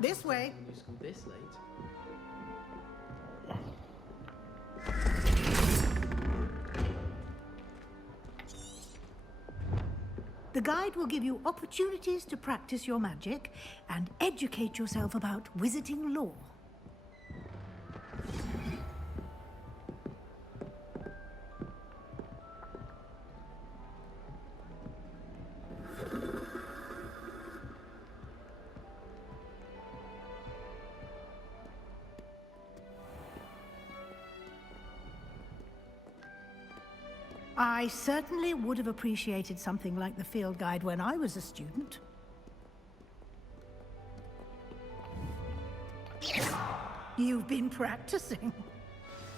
This way. New school this late. The guide will give you opportunities to practice your magic and educate yourself about wizarding lore. I certainly would have appreciated something like the field guide when I was a student. You've been practicing.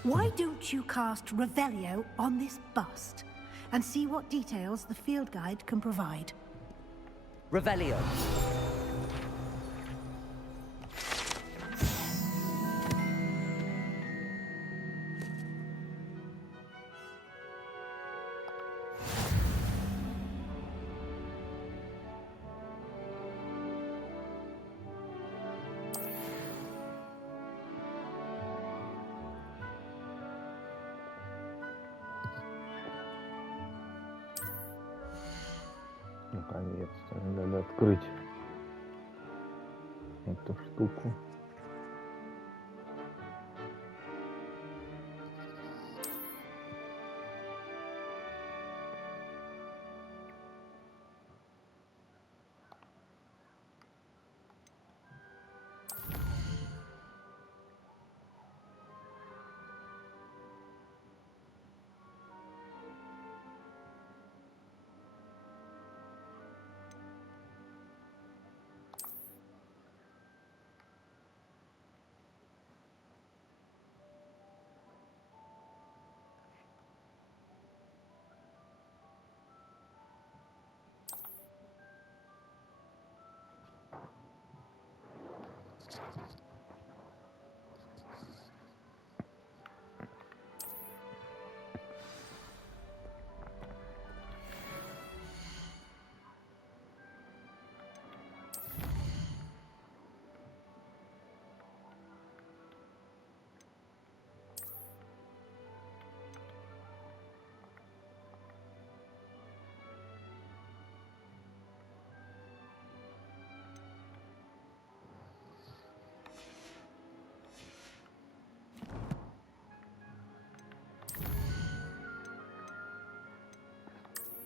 Why don't you cast Revelio on this bust and see what details the field guide can provide? Revelio. Наконец-то надо открыть эту штуку.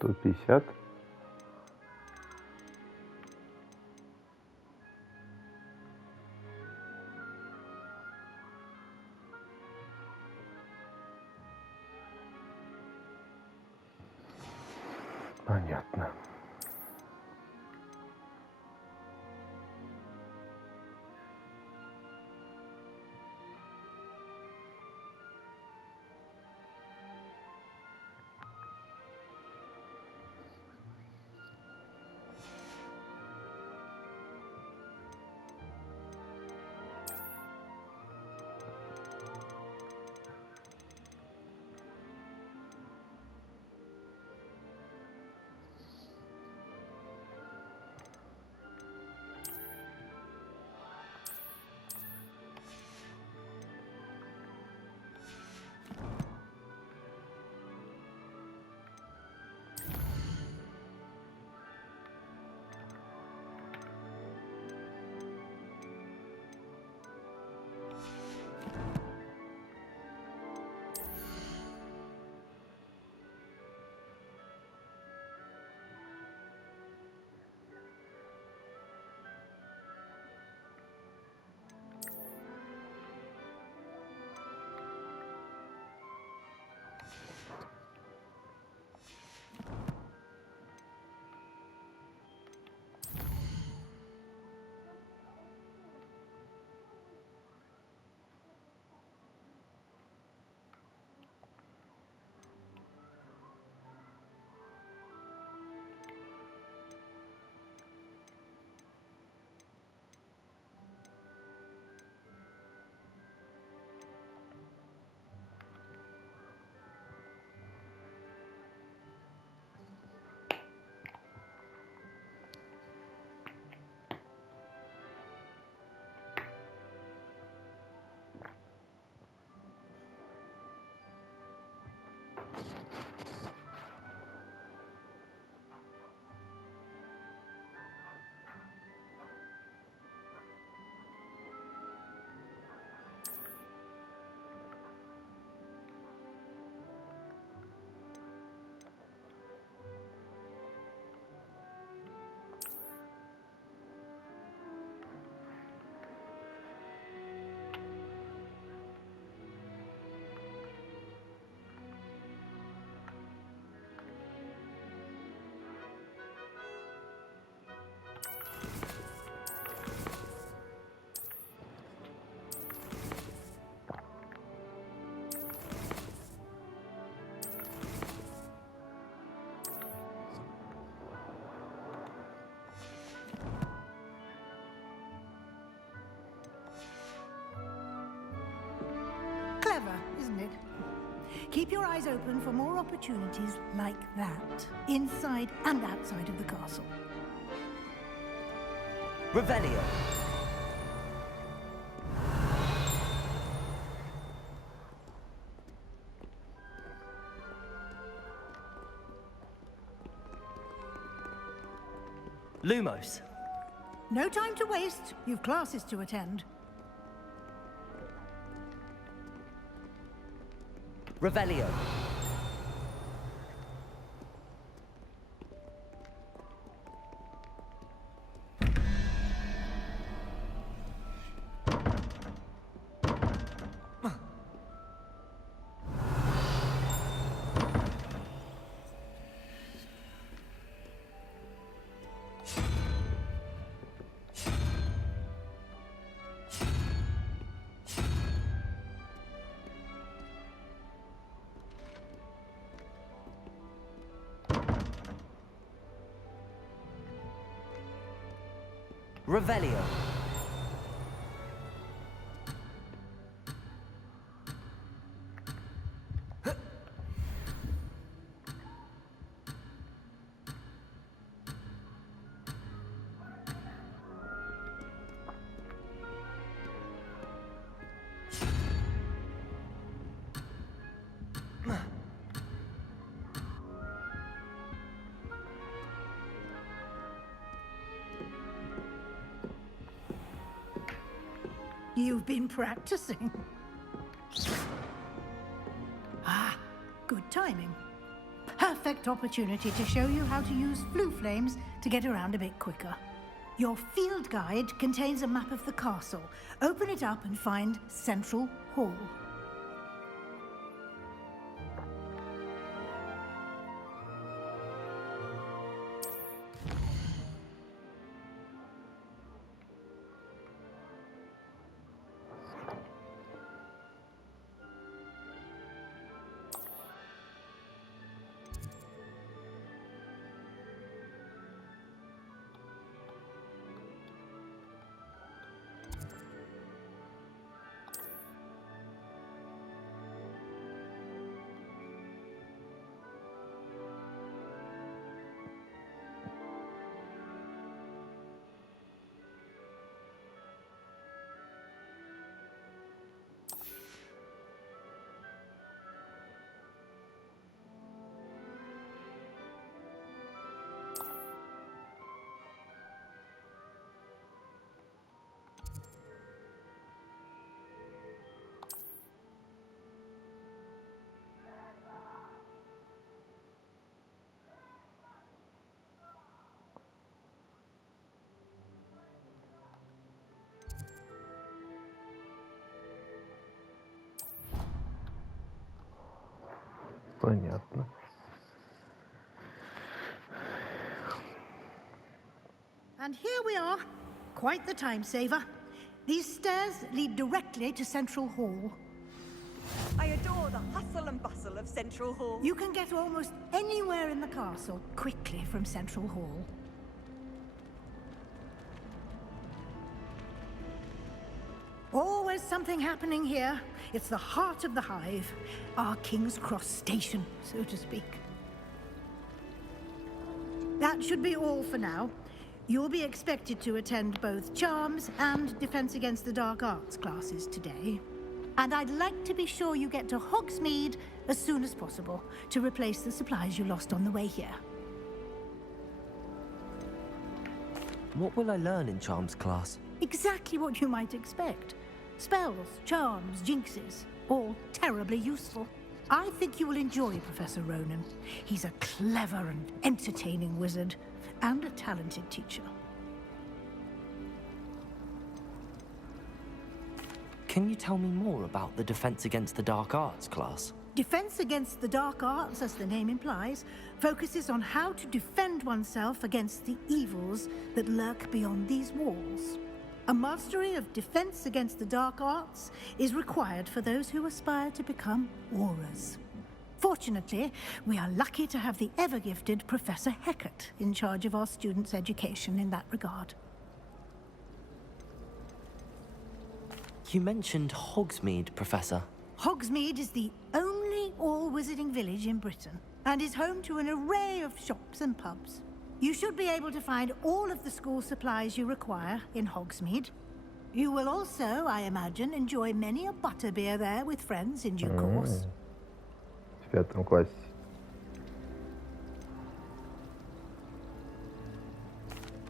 $150. Понятно. Keep your eyes open for more opportunities like that, inside and outside of the castle. Revelio. Lumos. No time to waste. You've classes to attend. Revelio. Revelio. You've been practicing. Ah, good timing. Perfect opportunity to show you how to use flue flames to get around a bit quicker. Your field guide contains a map of the castle. Open it up and find Central Hall. Понятно. And here we are. Quite the time saver. These stairs lead directly to Central Hall. I adore the hustle and bustle of Central Hall. You can get almost anywhere in the castle quickly from Central Hall. Always something happening here. It's the heart of the hive. Our King's Cross station, so to speak. That should be all for now. You'll be expected to attend both Charms and Defense Against the Dark Arts classes today. And I'd like to be sure you get to Hogsmeade as soon as possible to replace the supplies you lost on the way here. What will I learn in Charms class? Exactly what you might expect. Spells, charms, jinxes, all terribly useful. I think you will enjoy Professor Ronan. He's a clever and entertaining wizard, and a talented teacher. Can you tell me more about the Defense Against the Dark Arts class? Defense Against the Dark Arts, as the name implies, focuses on how to defend oneself against the evils that lurk beyond these walls. A mastery of Defense Against the Dark Arts is required for those who aspire to become Aurors. Fortunately, we are lucky to have the ever-gifted Professor Hecat in charge of our students' education in that regard. You mentioned Hogsmeade, Professor. Hogsmeade is the only all wizarding village in Britain and is home to an array of shops and pubs. You should be able to find all of the school supplies you require in Hogsmeade. You will also, I imagine, enjoy many a butterbeer there with friends in due course. В пятом классе.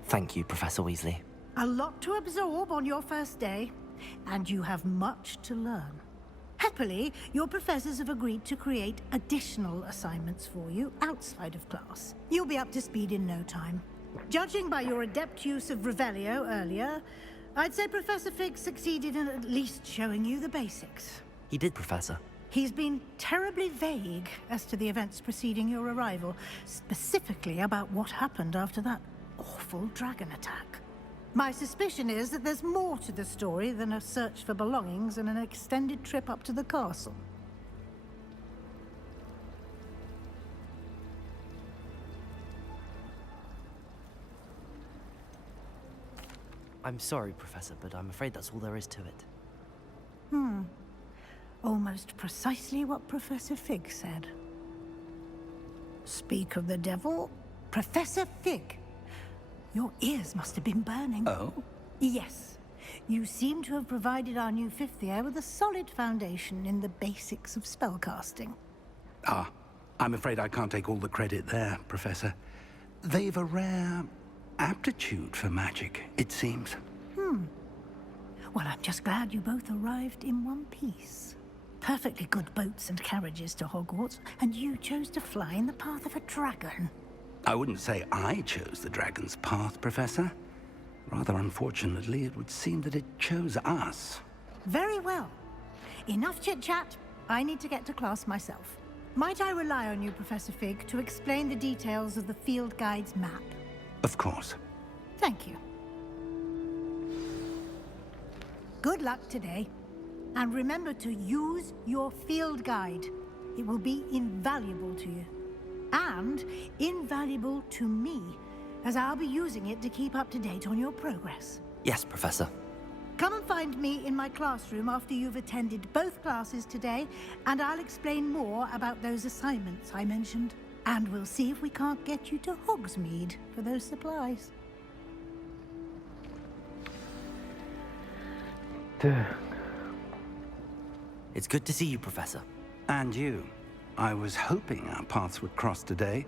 Thank you, Professor Weasley. A lot to absorb on your first day, and you have much to learn. Happily, your professors have agreed to create additional assignments for you outside of class. You'll be up to speed in no time. Judging by your adept use of Revelio earlier, I'd say Professor Fig succeeded in at least showing you the basics. He did, Professor. He's been terribly vague as to the events preceding your arrival, specifically about what happened after that awful dragon attack. My suspicion is that there's more to the story than a search for belongings and an extended trip up to the castle. I'm sorry, Professor, but I'm afraid that's all there is to it. Almost precisely what Professor Fig said. Speak of the devil, Professor Fig. Your ears must have been burning. Oh? Yes. You seem to have provided our new fifth year with a solid foundation in the basics of spellcasting. Ah, I'm afraid I can't take all the credit there, Professor. They've a rare aptitude for magic, it seems. Well, I'm just glad you both arrived in one piece. Perfectly good boats and carriages to Hogwarts, and you chose to fly in the path of a dragon. I wouldn't say I chose the dragon's path, Professor. Rather unfortunately, it would seem that it chose us. Very well. Enough chit-chat. I need to get to class myself. Might I rely on you, Professor Fig, to explain the details of the field guide's map? Of course. Thank you. Good luck today. And remember to use your field guide. It will be invaluable to you. And invaluable to me, as I'll be using it to keep up to date on your progress. Yes, Professor. Come and find me in my classroom after you've attended both classes today, and I'll explain more about those assignments I mentioned. And we'll see if we can't get you to Hogsmeade for those supplies. Так. It's good to see you, Professor. And you. I was hoping our paths would cross today,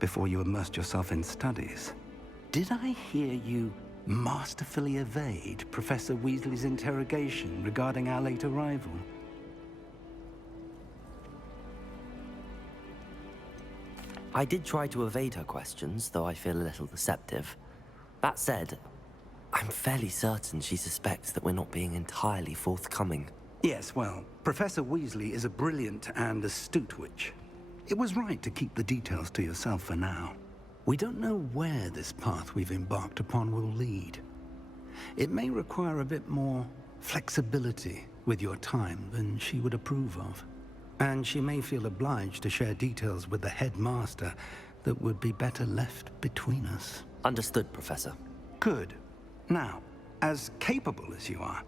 before you immersed yourself in studies. Did I hear you masterfully evade Professor Weasley's interrogation regarding our late arrival? I did try to evade her questions, though I feel a little deceptive. That said, I'm fairly certain she suspects that we're not being entirely forthcoming. Yes, well, Professor Weasley is a brilliant and astute witch. It was right to keep the details to yourself for now. We don't know where this path we've embarked upon will lead. It may require a bit more flexibility with your time than she would approve of. And she may feel obliged to share details with the headmaster that would be better left between us. Understood, Professor. Good. Now, as capable as you are,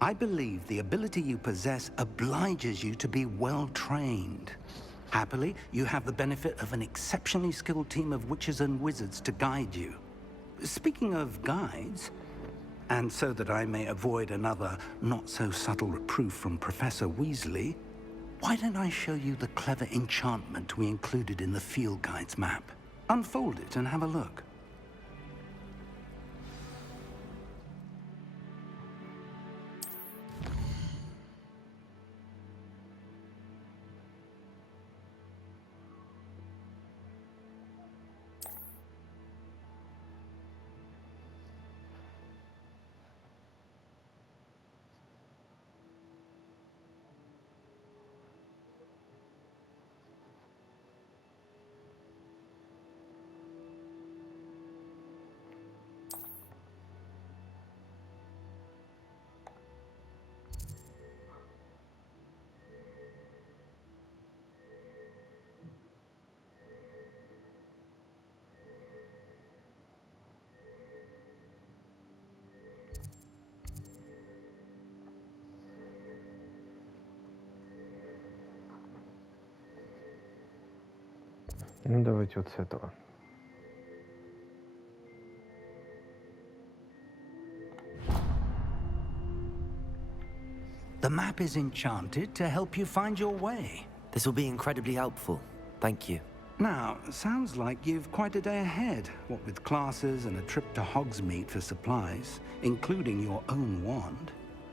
I believe the ability you possess obliges you to be well-trained. Happily, you have the benefit of an exceptionally skilled team of witches and wizards to guide you. Speaking of guides, and so that I may avoid another not-so-subtle reproof from Professor Weasley, why don't I show you the clever enchantment we included in the field guide's map? Unfold it and have a look. Ну, давайте вот с этого. The map is enchanted to help you find your way. This will be incredibly helpful. Thank you. Now, sounds like you've quite a day ahead, what with classes and a trip to Hogsmeade for supplies, including your own wand.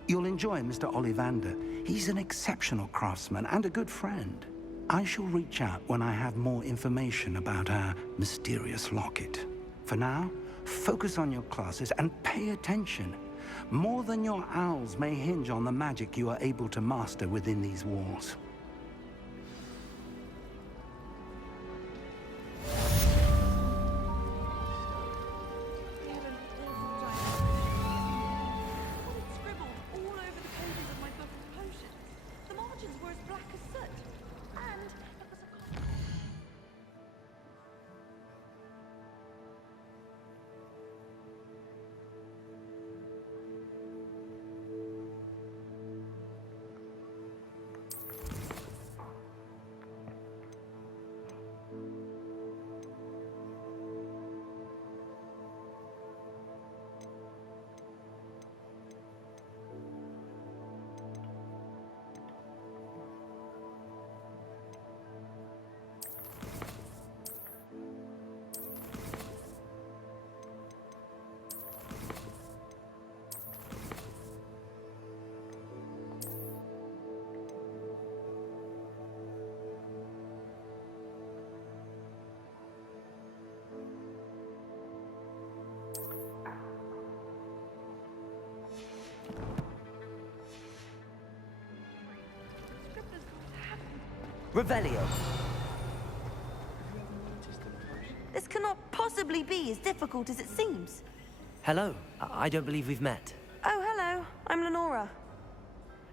You'll enjoy Mr. Ollivander. He's an exceptional craftsman and a good friend. I shall reach out when I have more information about our mysterious locket. For now, focus on your classes and pay attention. More than your owls may hinge on the magic you are able to master within these walls. Scribbled all over the pages of my book of potions. The margins were as black as soot. And it was a... Revelio. This cannot possibly be as difficult as it seems. Hello. I don't believe we've met. Oh, hello. I'm Lenora.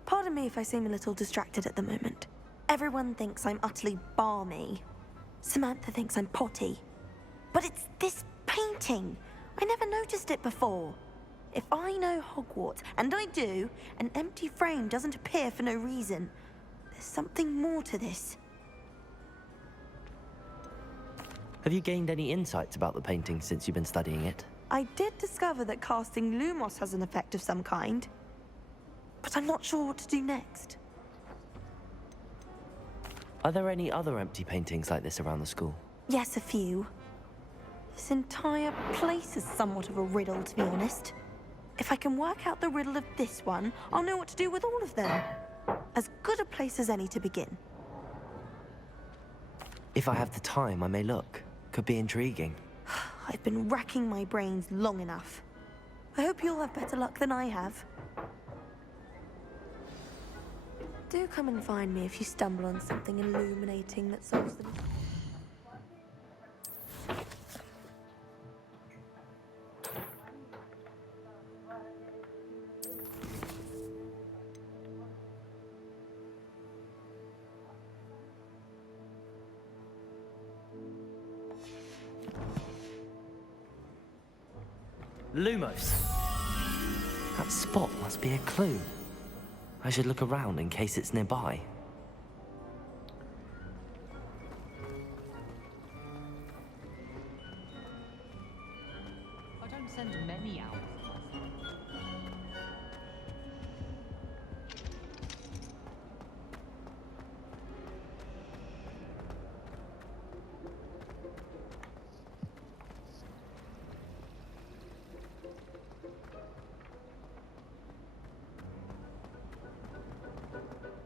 Pardon me if I seem a little distracted at the moment. Everyone thinks I'm utterly balmy. Samantha thinks I'm potty. But it's this painting. I never noticed it before. If I know Hogwarts, and I do, an empty frame doesn't appear for no reason. There's something more to this. Have you gained any insights about the painting since you've been studying it? I did discover that casting Lumos has an effect of some kind. But I'm not sure what to do next. Are there any other empty paintings like this around the school? Yes, a few. This entire place is somewhat of a riddle, to be honest. If I can work out the riddle of this one, I'll know what to do with all of them. As good a place as any to begin. If I have the time, I may look. Could be intriguing. I've been racking my brains long enough. I hope you'll have better luck than I have. Do come and find me if you stumble on something illuminating that solves the... Lumos. That spot must be a clue. I should look around in case it's nearby. I don't send many out.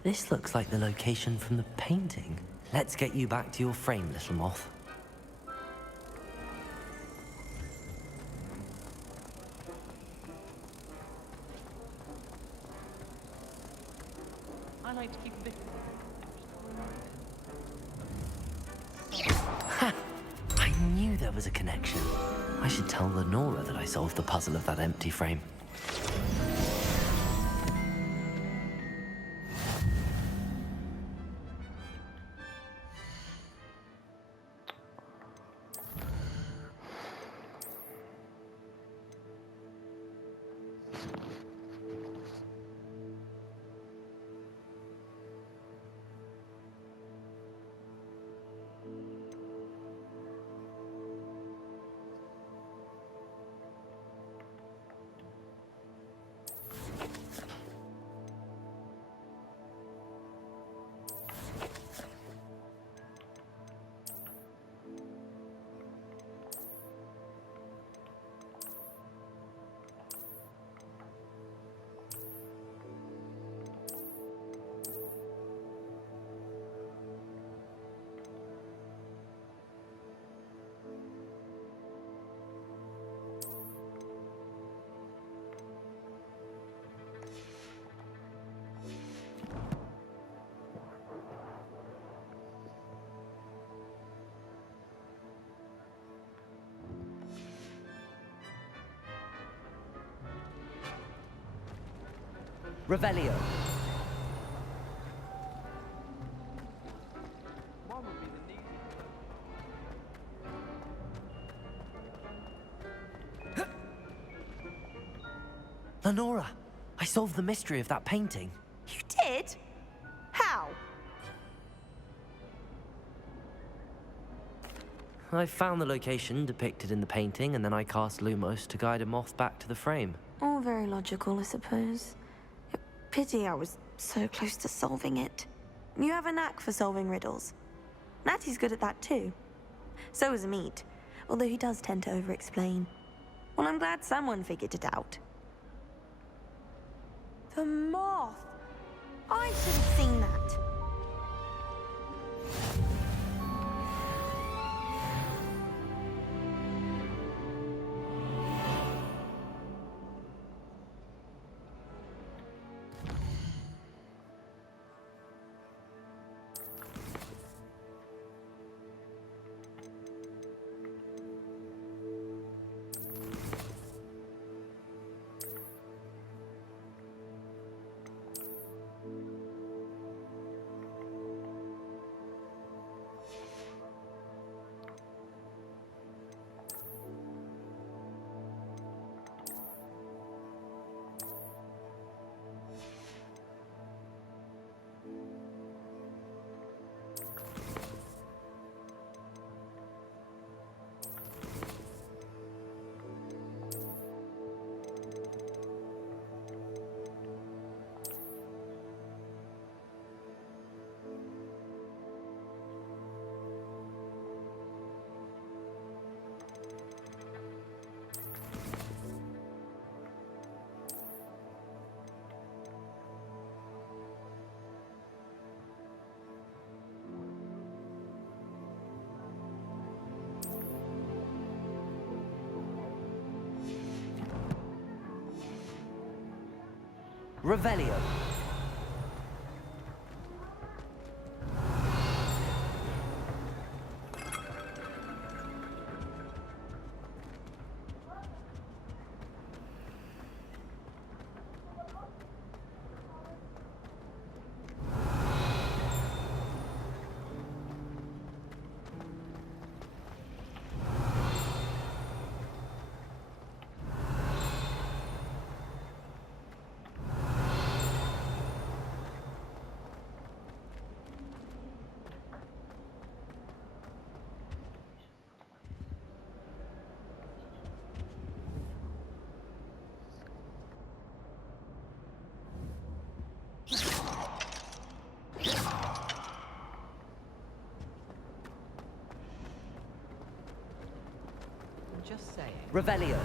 This looks like the location from the painting. Let's get you back to your frame, little moth. I like to keep a bit. Ha! I knew there was a connection. I should tell Lenora that I solved the puzzle of that empty frame. Revelio. Lenora, I solved the mystery of that painting. You did? How? I found the location depicted in the painting, and then I cast Lumos to guide a moth back to the frame. All very logical, I suppose. Pity I was so close to solving it. You have a knack for solving riddles. Natty's good at that too. So is Amit, although he does tend to over-explain. Well, I'm glad someone figured it out. The moth! I should have seen that. Revelio. Just saying. Revelio.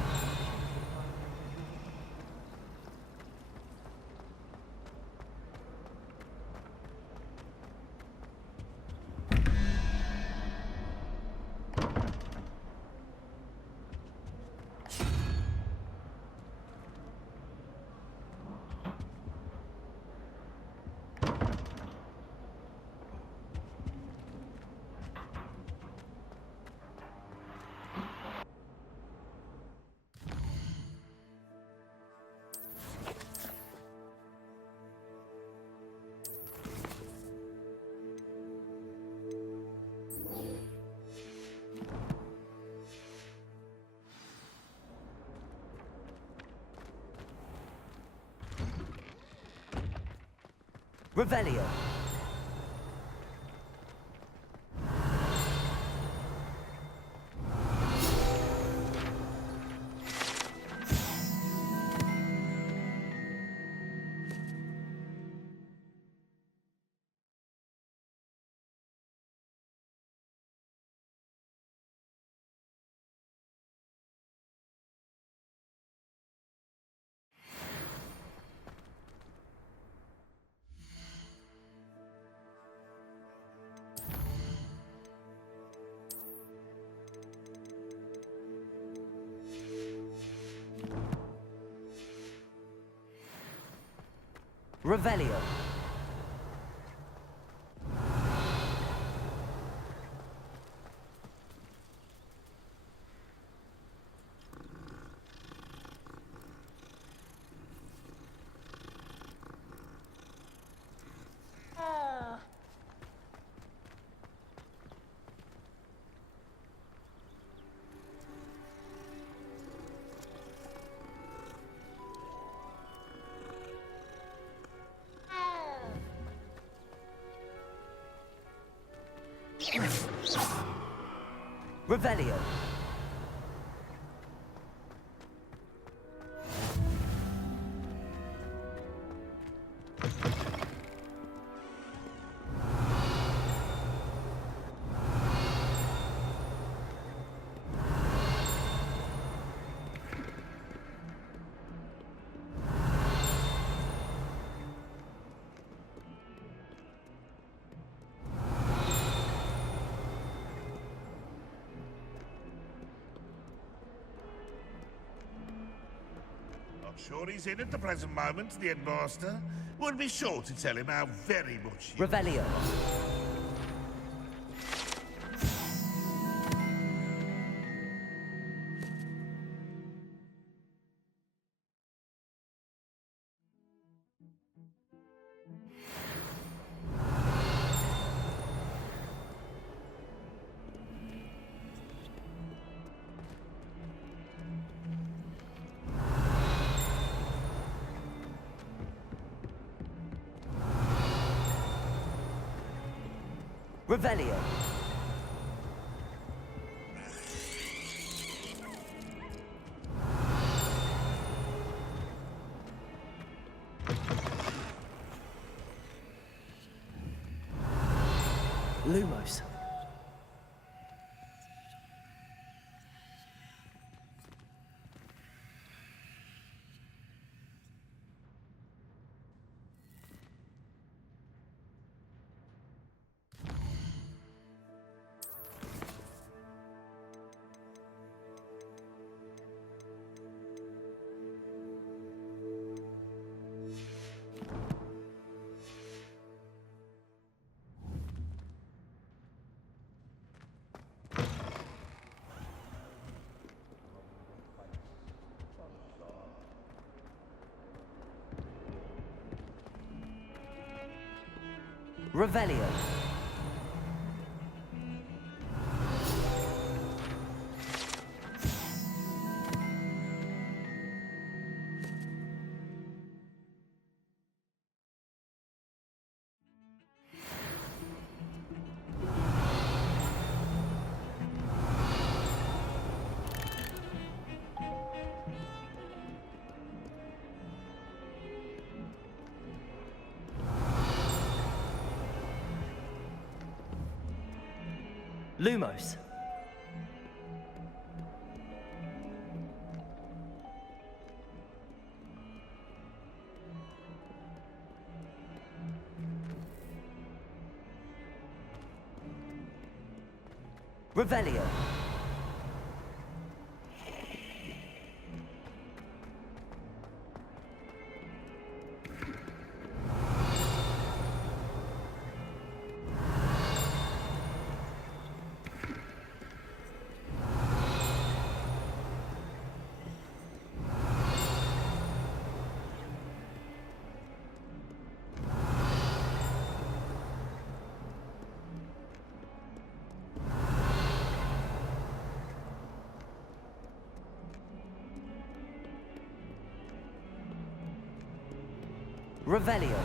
Revelio. Revelio. Revelio. Sure he's in at the present moment, the headmaster. We'll be sure to tell him how very much you... Revelio. Revelio. Lumos. Revelio. Lumos. Revelio. Revelio.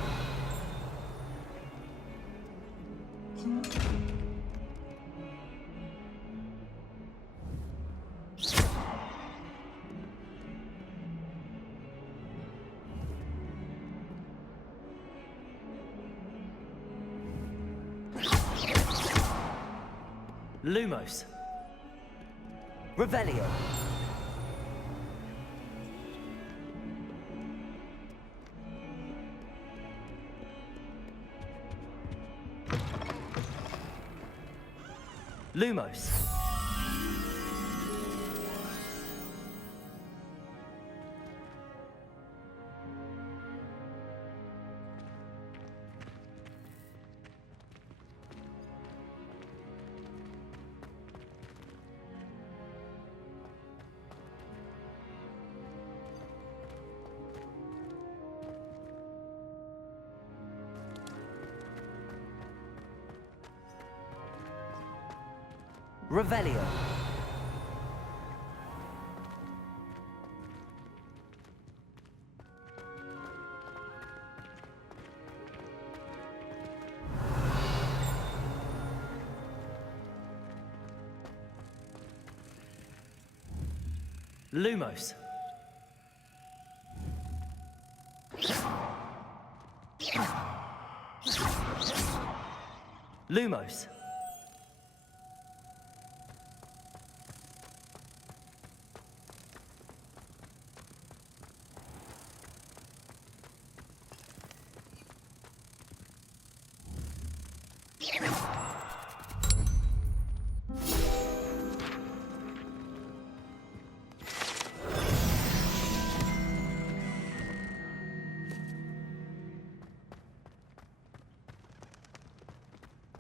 Lumos. Revelio. Lumos. Revelio. Lumos. Lumos.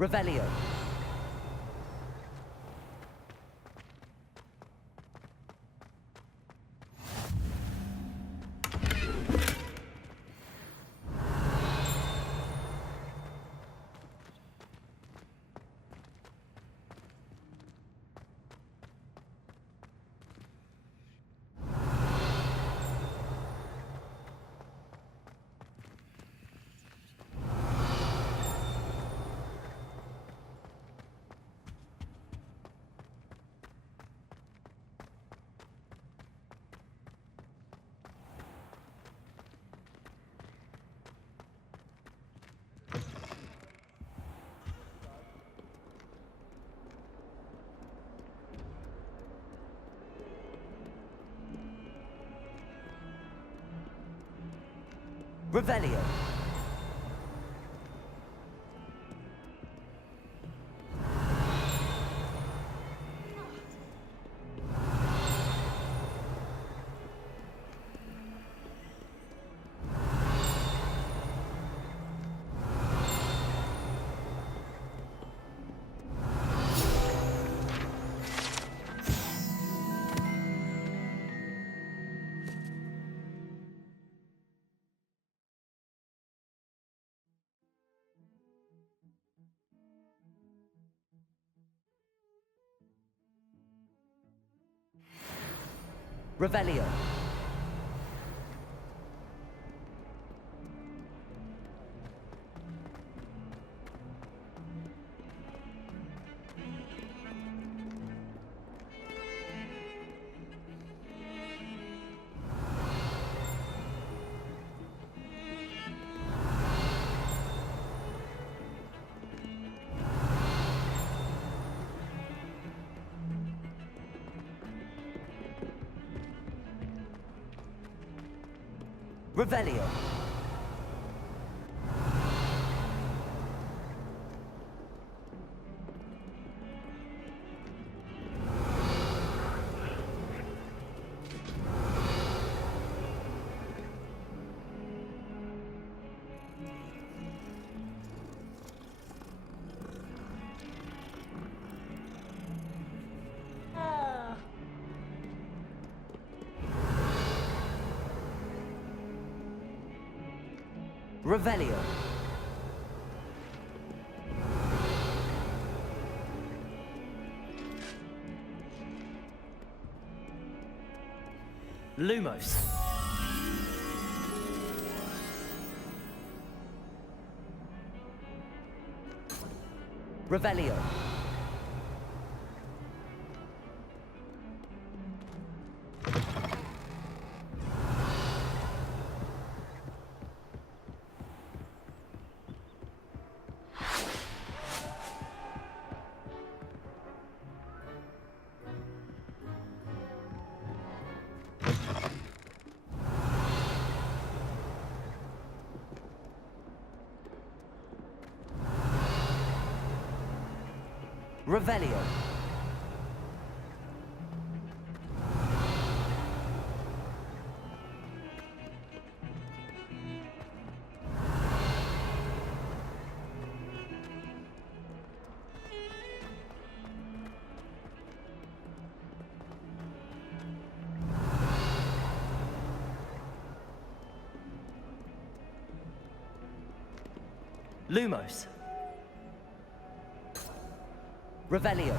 Revelio. Revelio. Revelio. Revelio. Revelio. Lumos. Revelio. Revelio. Lumos. Revelio.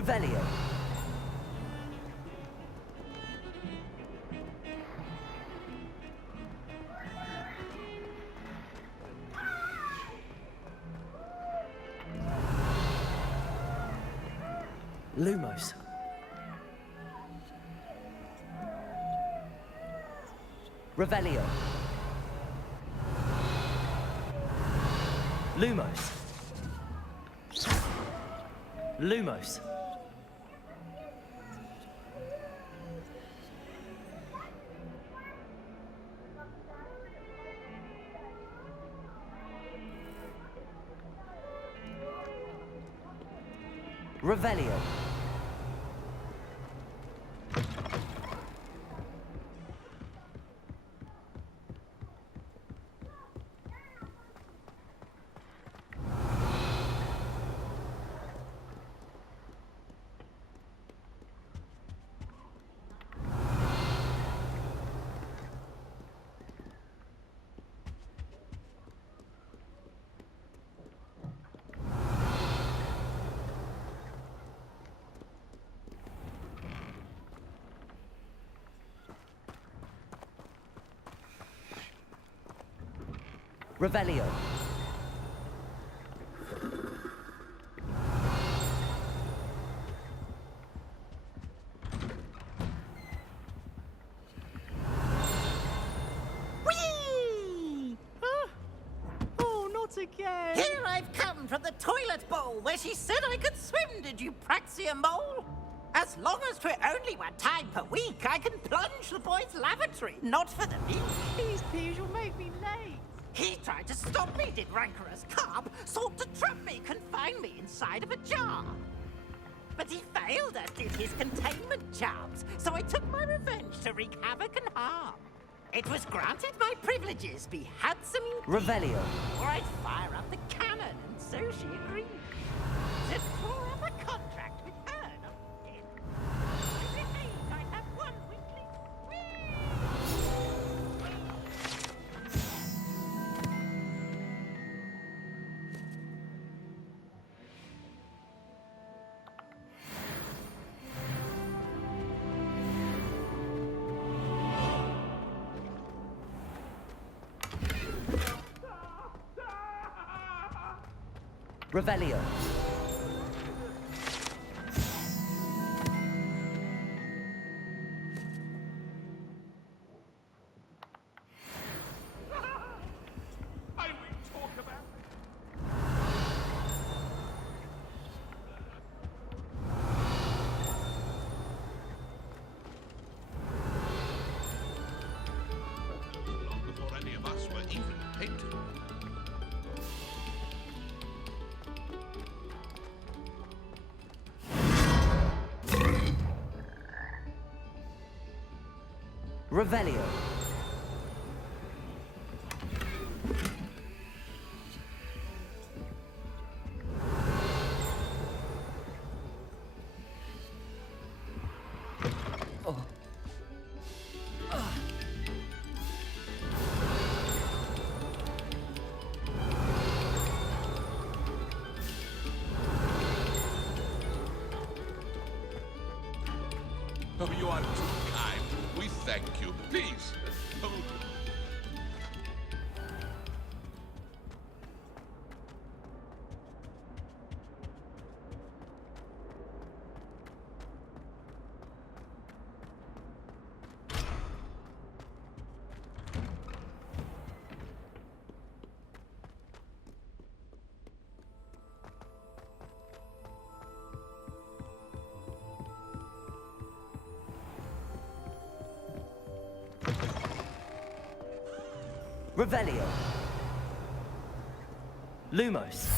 Revelio. Lumos. Revelio. Lumos. Lumos. Revelio. Revelio. Whee! Oh, not again. Here I've come from the toilet bowl where she said I could swim, did you praxia mole? As long as 'twere only one time per week, I can plunge the boy's lavatory, not for the meek. Please, you'll make me late. He tried to stop me, did rancorous carp, sought to trap me, confine me inside of a jar. But he failed at did his containment charms, so I took my revenge to wreak havoc and harm. It was granted my privileges be handsome indeed, Revelio. or I'd fire up the cannon, and so she agreed. To draw up a contract with her, not him. I behaved, I'd have one weekly. Revelio. I will talk about long before any of us were even painted. Revelio. Oh, you are too kind. We thank you. Please, hold. Revelio. Lumos.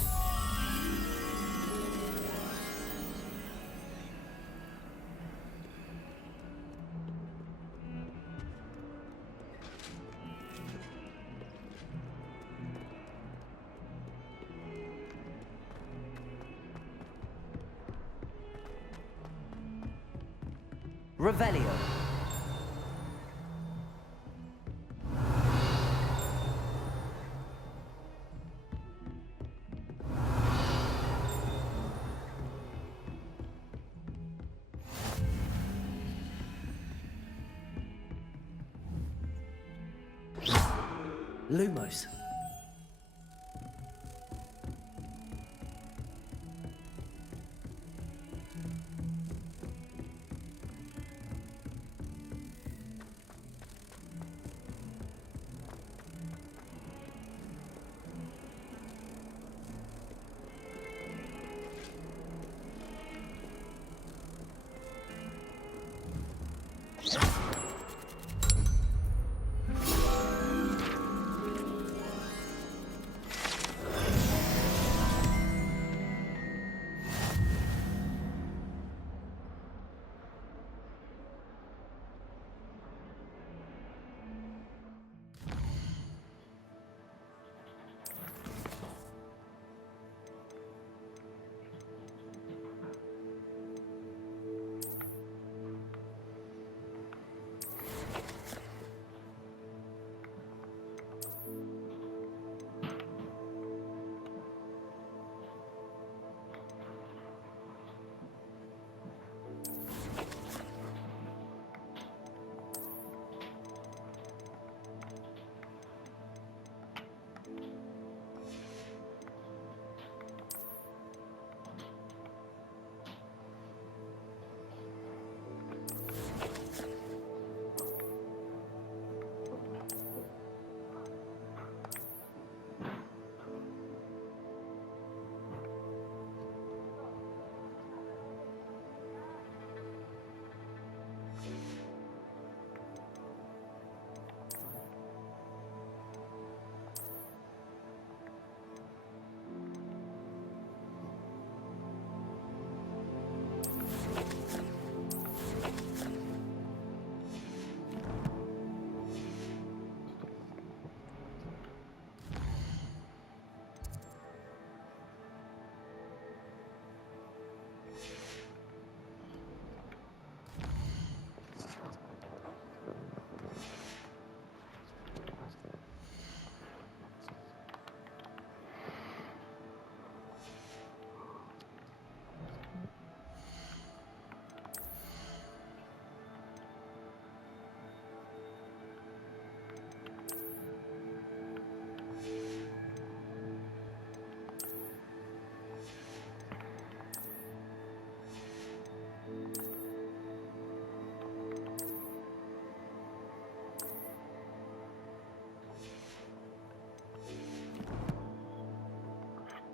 Revelio. Lumos.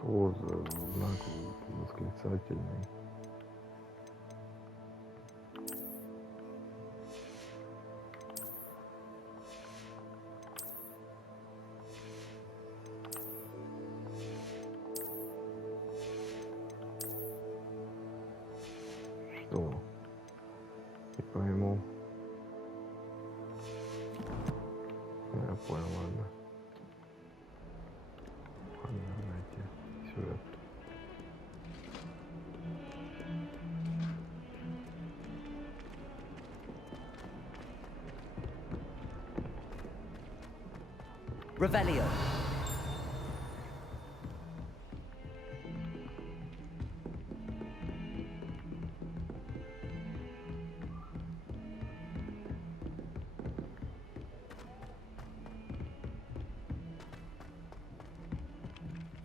Что за знак восклицательный? Что? Не пойму. Я понял, ладно. Ладно, найти сюжет. Revelio.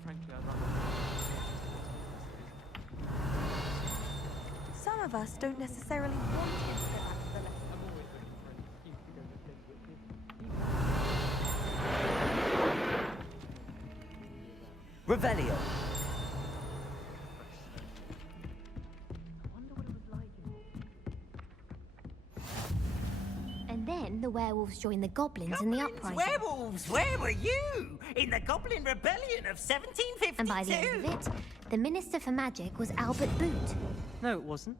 Frankly, I'd rather. Some of us don't necessarily want him to go back to the left. I'm always looking for an excuse to go to bed with Revelio. I wonder what it was like in And then the werewolves joined the goblins in the uprising. Werewolves, where were you? In the Goblin Rebellion of 1752? And by the end of it, the Minister for Magic was Albert Boot. No, it wasn't.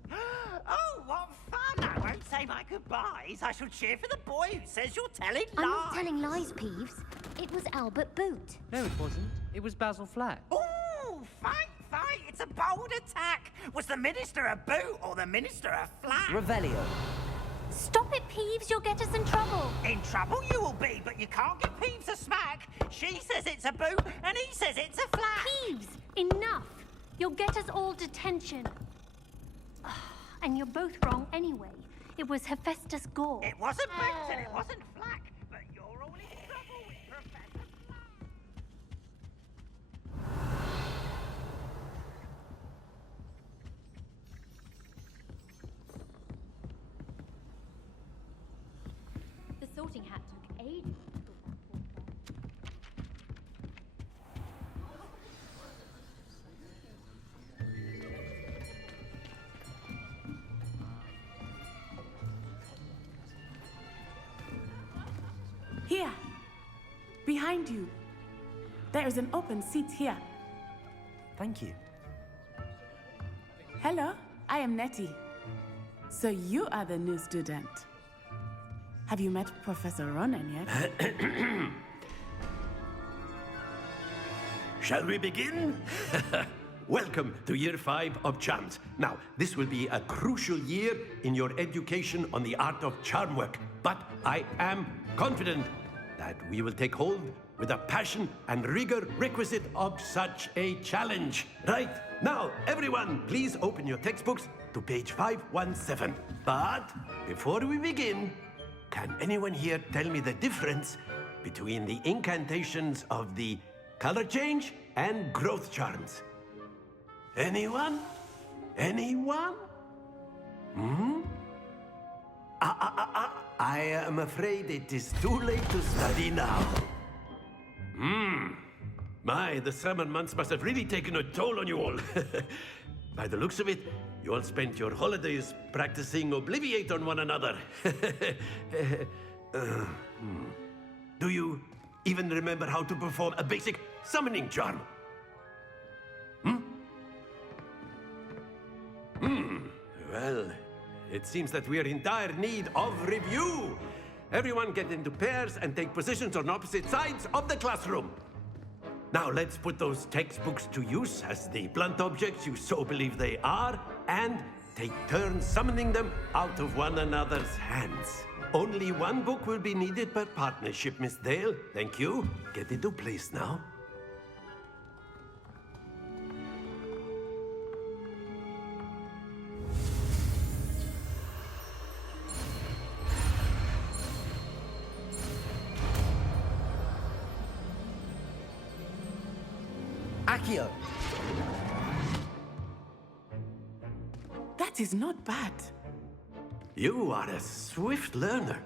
Oh, what fun! I won't say my goodbyes. I shall cheer for the boy who says you're telling lies. I'm not telling lies, Peeves. It was Albert Boot. No, it wasn't. It was Basil Flack. Ooh, fight, fight! It's a bold attack. Was the Minister a boot or the Minister a flat? Revelio. Stop it, Peeves. You'll get us in trouble. In trouble you will be, but you can't give Peeves a smack. She says it's a boot, and he says it's a flat. Peeves, enough. You'll get us all detention. And you're both wrong anyway. It was Hephaestus Gore. It wasn't boot and it wasn't flack, but you're all in trouble with Professor. sorting hat took ages to put that poor thing. Here, behind you. There is an open seat here. Thank you. Hello, I am Nettie. So you are the new student. Have you met Professor Ronan yet? Shall we begin? Welcome to Year 5 of Charms. Now, this will be a crucial year in your education on the art of charm work. But I am confident that we will take hold with the passion and rigor requisite of such a challenge. Right, now, everyone, please open your textbooks to page 517. But before we begin, can anyone here tell me the difference between the incantations of the color change and growth charms? Anyone? Anyone? I am afraid it is too late to study now. My, the summer months must have really taken a toll on you all. By the looks of it, you all spent your holidays practicing Obliviate on one another. Do you even remember how to perform a basic summoning charm? Well, it seems that we are in dire need of review. Everyone get into pairs and take positions on opposite sides of the classroom. Now let's put those textbooks to use as the blunt objects you so believe they are, and take turns summoning them out of one another's hands. Only one book will be needed per partnership, Miss Dale. Thank you. Get into place now. Accio! That is not bad. You are a swift learner.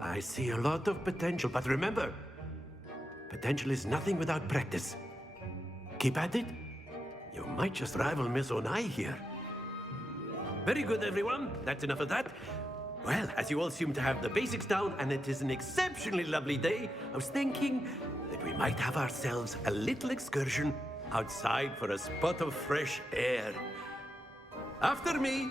I see a lot of potential, but remember, potential is nothing without practice. Keep at it. You might just rival Miss Onai here. Very good, everyone. That's enough of that. Well, as you all seem to have the basics down, and it is an exceptionally lovely day, I was thinking that we might have ourselves a little excursion outside for a spot of fresh air. After me.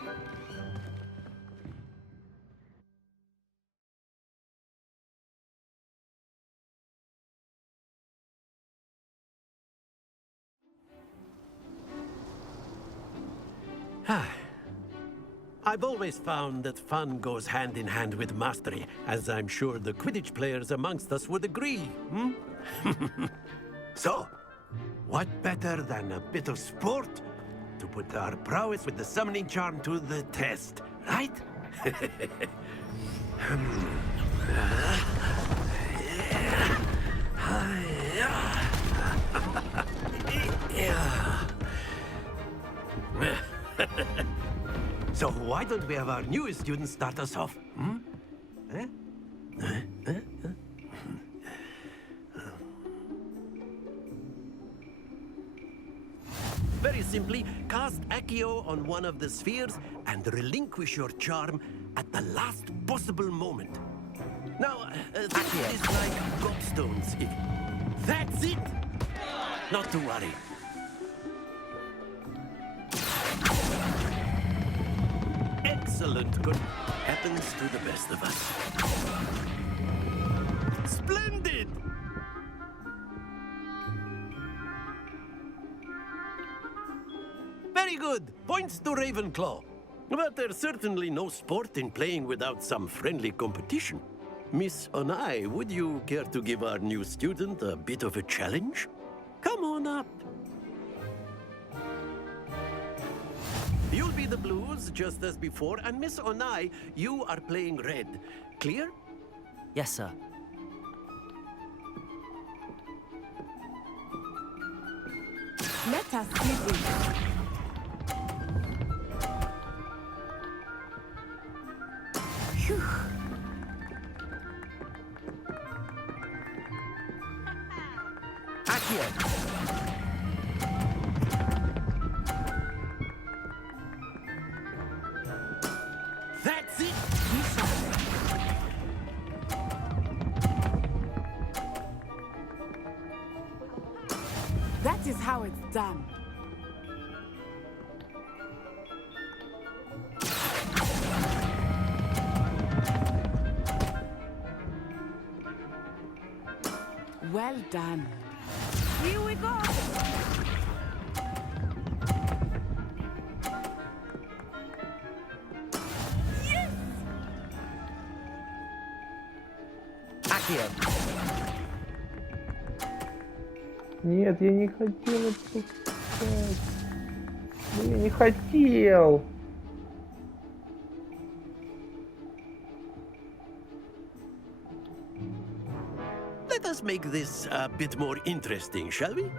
I've always found that fun goes hand in hand with mastery, as I'm sure the Quidditch players amongst us would agree, So, what better than a bit of sport to put our prowess with the summoning charm to the test, right? So why don't we have our newest student start us off? Very simply, cast Accio on one of the spheres and relinquish your charm at the last possible moment. Now, this is like gobstones. That's it! Not to worry. Excellent. Good. Happens to the best of us. Splendid! Very good. Points to Ravenclaw. But there's certainly no sport in playing without some friendly competition. Miss Onai, would you care to give our new student a bit of a challenge? Come on up. You'll be the blues, just as before, and Miss Onai, you are playing red. Clear? Yes, sir. Let us begin. Phew. Accio! That's it! That is how it's done. Well done. Here we go. Yes! Accio! Нет, я не хотел отпускать. Да я не хотел. Let us make this a bit more interesting, shall we?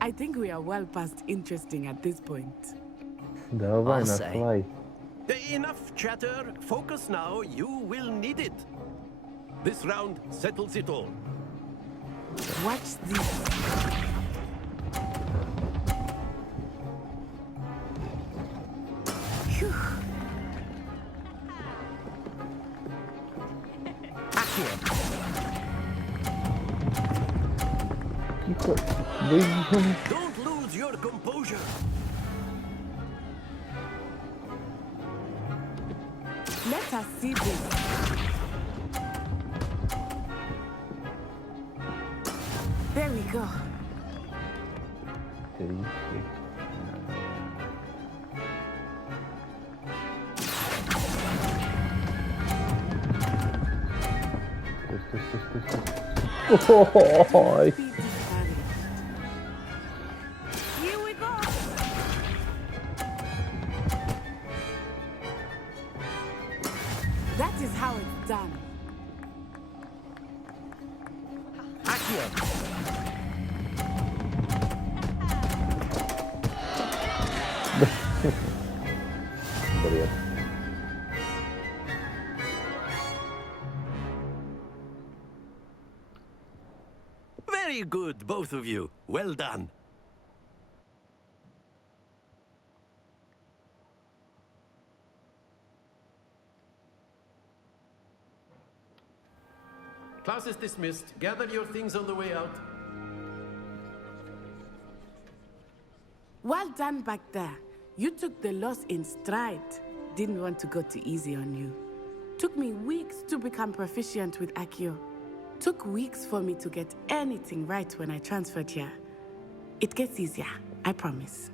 I think we are well past interesting at this point. Давай, I'll say. наслай. Enough chatter. Focus now. You will need it. This round settles it all. Watch this. Phew. Accio! Тихо. Да идем. Don't lose your composure. Let us see this. There we go. Ой. Be discouraged. Here we go. That is how it's done. Accio! Бред. Very good, both of you. Well done. Class is dismissed. Gather your things on the way out. Well done back there. You took the loss in stride. Didn't want to go too easy on you. Took me weeks to become proficient with Accio. Took weeks for me to get anything right when I transferred here. It gets easier, I promise.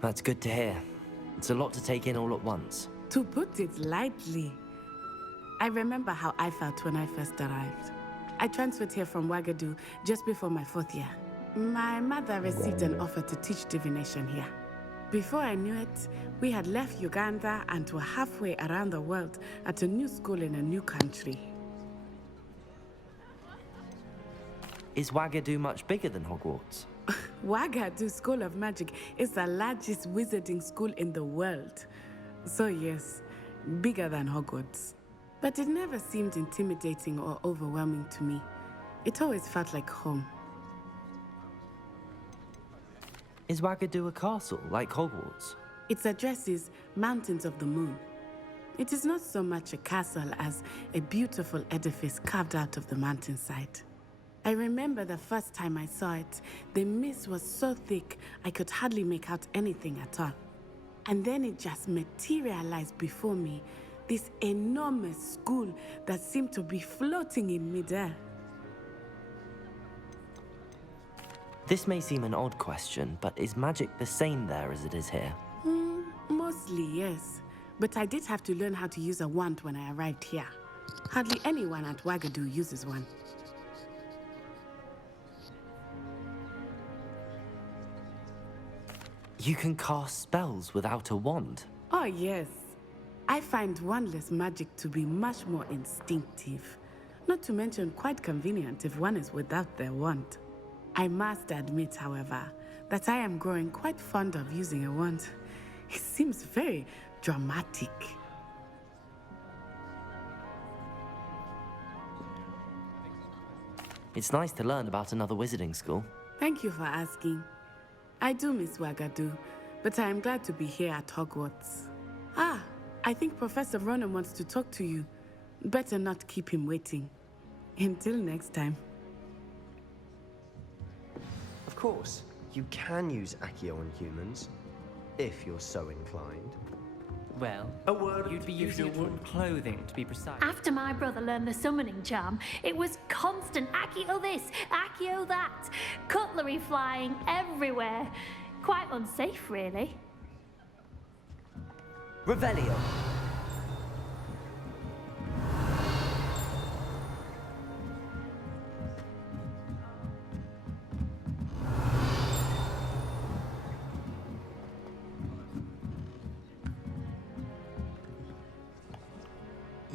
That's good to hear. It's a lot to take in all at once. To put it lightly, I remember how I felt when I first arrived. I transferred here from Wagadu just before my 4th year. My mother received an offer to teach divination here. Before I knew it, we had left Uganda and were halfway around the world at a new school in a new country. Is Wagadu much bigger than Hogwarts? Wagadu School of Magic is the largest wizarding school in the world. So yes, bigger than Hogwarts. But it never seemed intimidating or overwhelming to me. It always felt like home. Is Wagadu a castle, like Hogwarts? Its address is Mountains of the Moon. It is not so much a castle as a beautiful edifice carved out of the mountainside. I remember the first time I saw it, the mist was so thick I could hardly make out anything at all. And then it just materialized before me, this enormous school that seemed to be floating in midair. This may seem an odd question, but is magic the same there as it is here? Mostly, yes. But I did have to learn how to use a wand when I arrived here. Hardly anyone at Wagadu uses one. You can cast spells without a wand? Oh, yes. I find wandless magic to be much more instinctive. Not to mention quite convenient if one is without their wand. I must admit, however, that I am growing quite fond of using a wand. It seems very dramatic. It's nice to learn about another wizarding school. Thank you for asking. I do miss Wagadu, but I am glad to be here at Hogwarts. Ah, I think Professor Ronan wants to talk to you. Better not keep him waiting. Until next time. Of course, you can use Accio on humans, if you're so inclined. Well, A word you'd be if using you it for would. clothing, to be precise. After my brother learned the summoning charm, it was constant Accio this, Accio that. Cutlery flying everywhere. Quite unsafe, really. Revelio.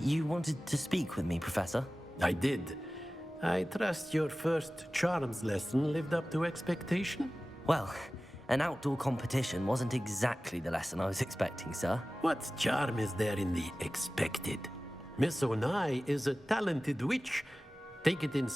You wanted to speak with me, Professor? I did. I trust your first charms lesson lived up to expectation? Well, an outdoor competition wasn't exactly the lesson I was expecting, sir. What charm is there in the expected? Miss Onai is a talented witch. Take it in